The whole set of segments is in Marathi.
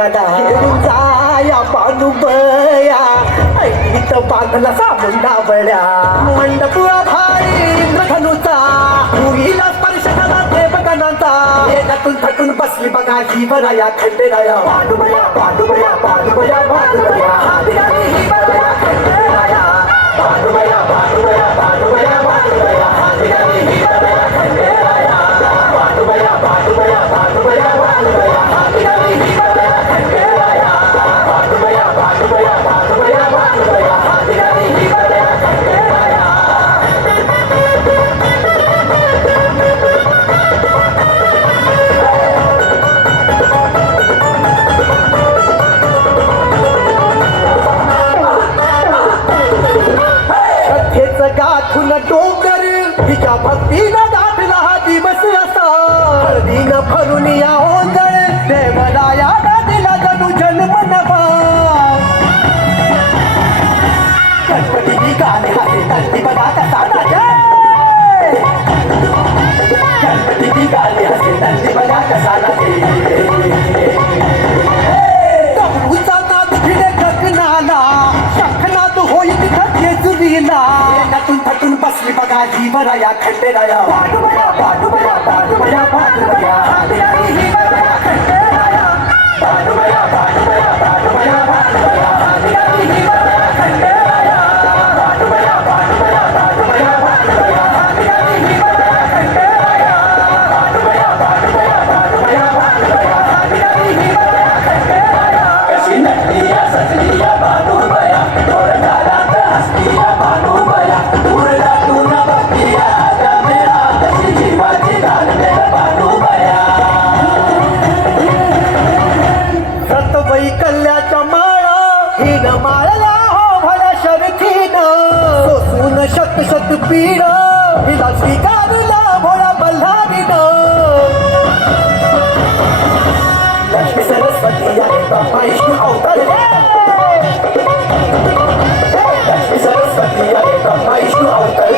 गदा जाया पानुबया ऐकलीत बांधला साबून डाबळ्या मंडप भारी इंद्रधनुचा मुलीला स्पर्श झाला देवगणांचा एकातून थटून बसली बघा ही बराया खंडेराया पांडुबया पांडुबया पांडुबया पांडुबया ही बराया खंडेराया पांडुबया पांडुबया पांडुबया पांडुबया ही बराया खंडेराया पांडुबया पांडुबया पांडुबया पांडुबया ही बराया खंडेराया पांडुबया पांडुबया पांडुबया पांडुबया ही बराया खंडेराया गाठून डोंगर हिच्या भक्तीनं दाटला हा दिवस असा हळदीनं भरून या ओंजळ देवराया दिला जणू जन्म नवा गणपती गाणे हाते नंदी बघा कसा नाचे गणपती गाणे हाते नंदी बघा कसा नाचे कबूचा नाद भिडे गगनाला शखनाद होईल तिथं जुलीला थटून बसली बघा ही बराया खंडेराया पांडुबया पांडुबया पांडुबया पांडुबया ही बराया खंडेराया पांडुबया पांडुबया पांडुबया पांडुबया ही बराया खंडेराया पांडुबया पांडुबया पांडुबया पांडुबया ही बराया खंडेराया पांडुबया पांडुबया पांडुबया पांडुबया ही बराया खंडेराया कशी नटलिया सजलिया पांडुबया थोडं काळात हसलिया पांडुबया कल्याच्या माळा हिन माळला हो भल्या शरखीनं सोसून शत शत पीड हिला स्वीकारला भोळा बल्हारीनं लक्ष्मी सरस्वती आहे ब्रह्मा विष्णू अवतार लक्ष्मी सरस्वती आहे ब्रह्मा विष्णू अवतार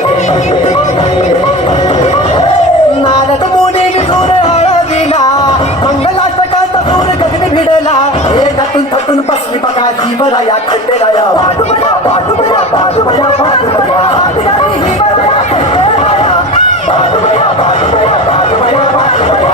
नारद मुनी विदुर हळदीला मंगलाष्टकाचा सूर गगन भिडला एकातून थटून बसली बघा ही बराया खंडेराया पांडुबया पांडुबया पांडुबया पांडुबया ही बराया खंडेराया पांडुबया पांडुबया पांडुबया पांडुबया